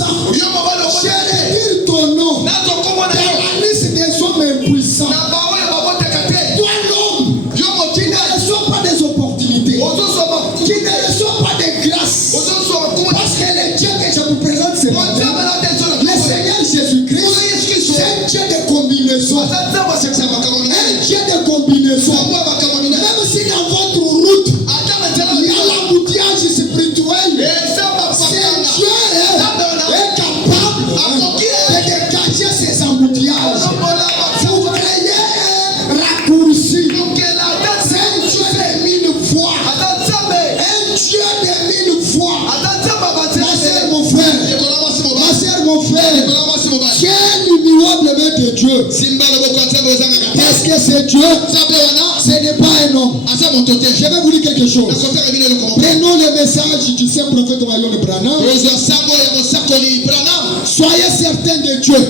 impuissants. Je retire ton nom dans la liste des hommes impuissants. Toi l'homme qui ne reçoit pas des opportunités, qui ne reçoit pas de grâce. Parce que le Dieu que je vous présente ce matin, le Seigneur Jésus-Christ, c'est un Dieu de combinaison. Un Dieu de combinaison. Même si dans votre route, il y a l'embouteillage spirituel, c'est un Dieu est capable de dégager ces embouteillages. Vous créez un raccourci. C'est un Dieu de mille fois. Un Dieu de mille fois. Ma soeur, mon frère. Ma soeur, mon frère. Quel immuable de Dieu. Qu'est-ce que c'est Dieu? Ce n'est pas un homme. Je vais vous dire quelque chose. Prenons le message du saint prophète Royal Branham. Soyez certains de Dieu.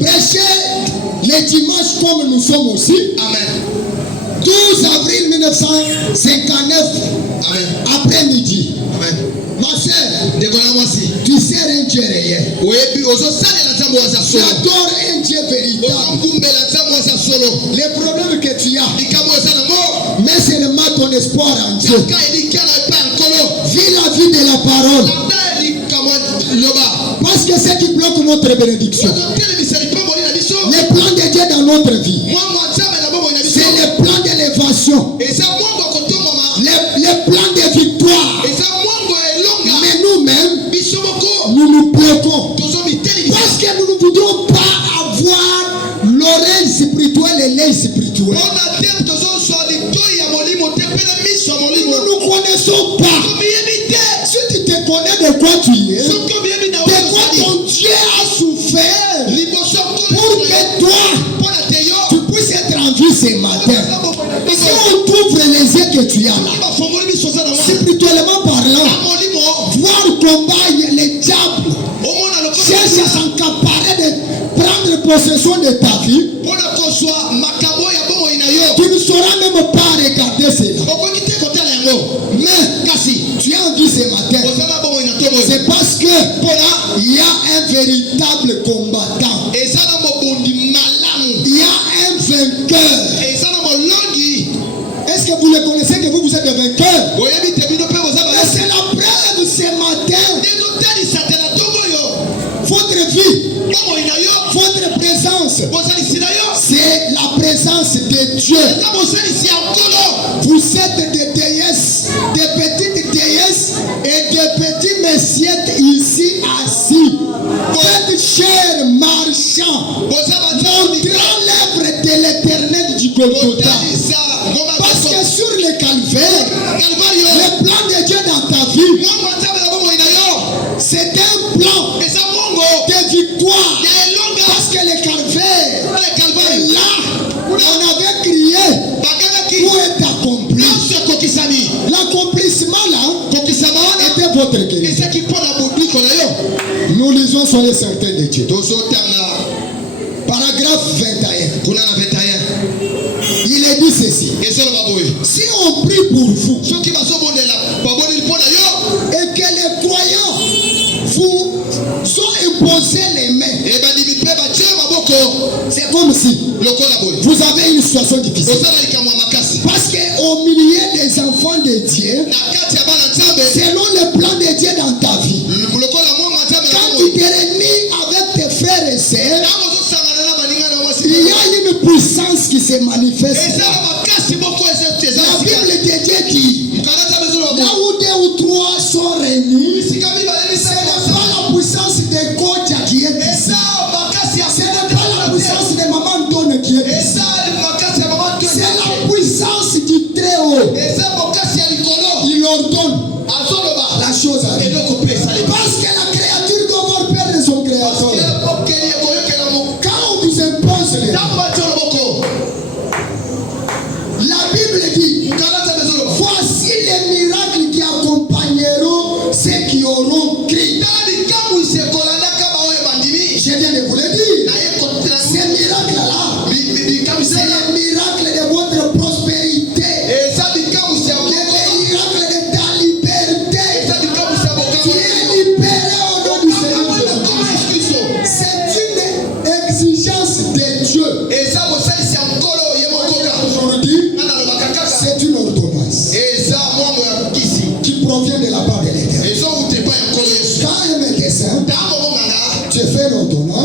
Prêchez les dimanches comme nous sommes aussi. Amen. 12 avril 1959. Amen. Après-midi. Amen. Ma soeur, tu sais un Dieu réel. Tu adores un Dieu véritable. Les problèmes que tu as, mais seulement ton espoir en Dieu. Vis la vie de la parole. Parce que c'est qui bloque notre bénédiction. Le plan de Dieu dans notre vie, c'est le plan d'élévation, le plan de victoire. Mais nous-mêmes, nous nous bloquons. Parce que nous ne voudrons pas avoir l'oreille spirituelle et l'œil spirituel. Nous ne nous connaissons pas. Si tu te connais de quoi tu es, de quoi ton Dieu a souffert, pour que toi, tu puisses être en vie ce matin. Si on t'ouvre les yeux que tu as là, spirituellement parlant, voir combat les diables, cherche à s'accaparer de prendre possession de ta vie, tu ne sauras même pas regarder cela. Mais si tu as envie ce matin, c'est parce que il y a un véritable combattant. Il y a un vainqueur. Est-ce que vous le connaissez que vous êtes un vainqueur? Et c'est la preuve ce matin. Votre vie, votre présence, c'est la présence de Dieu. Vous êtes des déesses, des petites déesses et des petits messiettes ici assis. Faites cher marchand, montrant l'œuvre de l'éternel du Golgotha. Parce que sur le calvaire, le plan de Dieu dans ta vie, c'est un plan de victoire. Parce que le calvaire, là, on avait crié pour être accompli. L'accomplissement là, était votre guérison. Nous lisons soyez certains de Dieu. Paragraphe 21. Il est dit ceci. Si on prie pour vous et que les croyants vous ont imposé les mains, c'est comme si vous avez une situation difficile. Parce qu'au milieu des enfants de Dieu, selon le plan de Dieu dans ta vie, quand tu t'es réuni avec tes frères et sœurs, il y a une puissance qui se manifeste. La Bible de Dieu dit, là où deux ou trois sont réunis, ce n'est pas la puissance de Kodja qui est ici. Ce n'est pas la puissance de Maman Donne qui est ici. C'est la puissance du Très-Haut. Il ordonne la chose arrive. Parce que la créature doit avoir peur de son créateur. Quand on vous impose les... La Bible dit,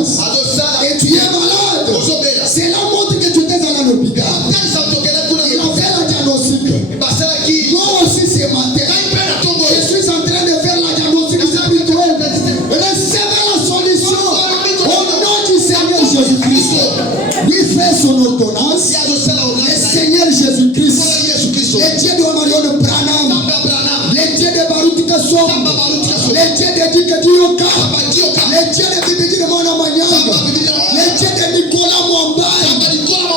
ordonnance et tu es malade, cela montre que tu étais à l'hôpital. Il a fait la diagnostic. Moi aussi ce matin, je suis en train de faire la diagnostic spirituelle. Recevez la solution au nom du Seigneur Jésus-Christ. Lui fait son ordonnance. Le Seigneur Jésus-Christ, le Dieu de Marion Branham, le Dieu de Baruch Kassom, le Dieu de Dikadioka, le Dieu de Bibiki de Mona Manyanga, le Dieu de Nicolas Mwambai,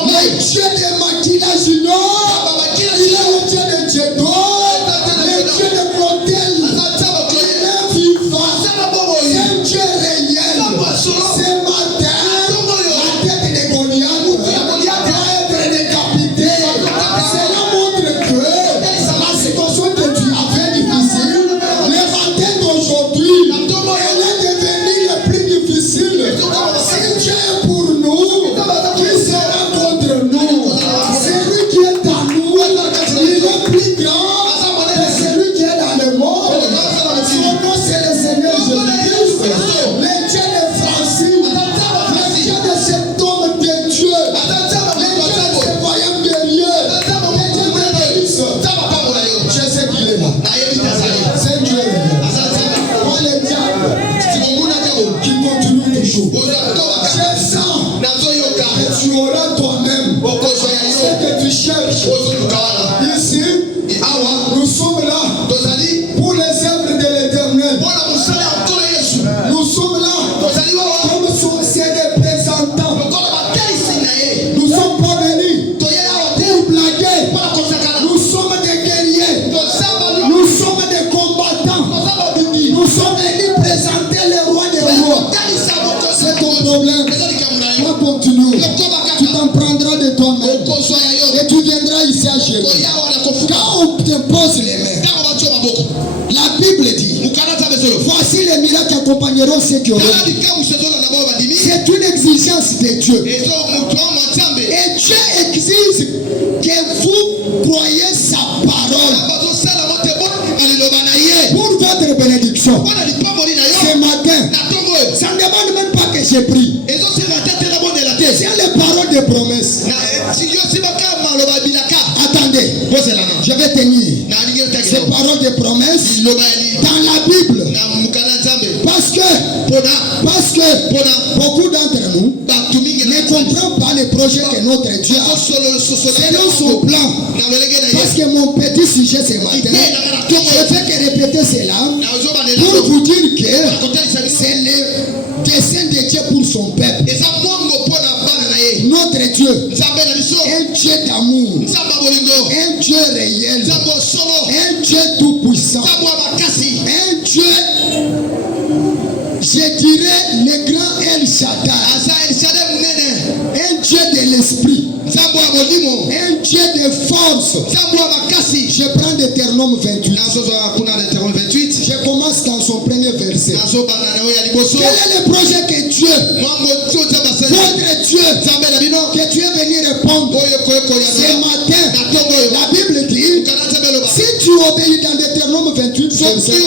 le Dieu de Makila Junior, il est le Dieu de Djedo, le Dieu de Clotel, il est vivant, c'est un Dieu réel. Ce matin, la tête de Goliath doit être décapitée. Cela montre que la situation que tu avais difficile, le matin d'aujourd'hui, elle est devenue le plus difficile. Si Dieu est pour nous, qui sera contre nous? Celui qui est en nous, il est plus grand que celui qui est dans le monde. Son nom, c'est le Seigneur Jésus-Christ, le Dieu de Francine, le Dieu de cet homme de Dieu, le Dieu de ce voyant guerrier, le Dieu de Christ. Je sais qu'il est là. C'est Dieu. Moi, le diable qui continue toujours. Je sens que tu auras toi-même ce que tu cherches. Ici, nous sommes là pour les œuvres de l'Éternel. Nous sommes là comme des représentants. Nous ne sommes pas venus pour blaguer. Nous sommes des guerriers. Nous sommes des combattants. Nous sommes venus présenter le roi des rois. C'est ton problème. On continue. Tu t'en prendras de toi-même. Et tu viendras ici à Jérusalem. Quand on te pose les mains, la Bible dit, voici les miracles qui accompagneront ceux qui auront. C'est une exigence de Dieu. Et Dieu exige que vous croyez sa parole pour votre bénédiction. Ce matin, ça ne demande même pas que j'ai pris. C'est les paroles de promesse. Attendez, je vais tenir ces paroles de promesse dans la Bible. Parce que beaucoup d'entre nous ne comprennent pas les projets que notre Dieu a selon son plan. Parce que mon petit sujet ce matin, je fais que répéter cela pour vous dire que c'est le dessein de Dieu pour son peuple. Notre Dieu, un Dieu d'amour, un Dieu réel, un Dieu tout puissant, un Dieu, je dirais le grand El Shaddai, un Dieu de l'esprit, un Dieu de force. Je prends Deutéronome 28. Je commence dans son premier verset. Quel est le projet que Dieu, votre Dieu, que tu es venu répondre ce matin? La Bible dit, si tu obéis dans Deutéronome 28 verset,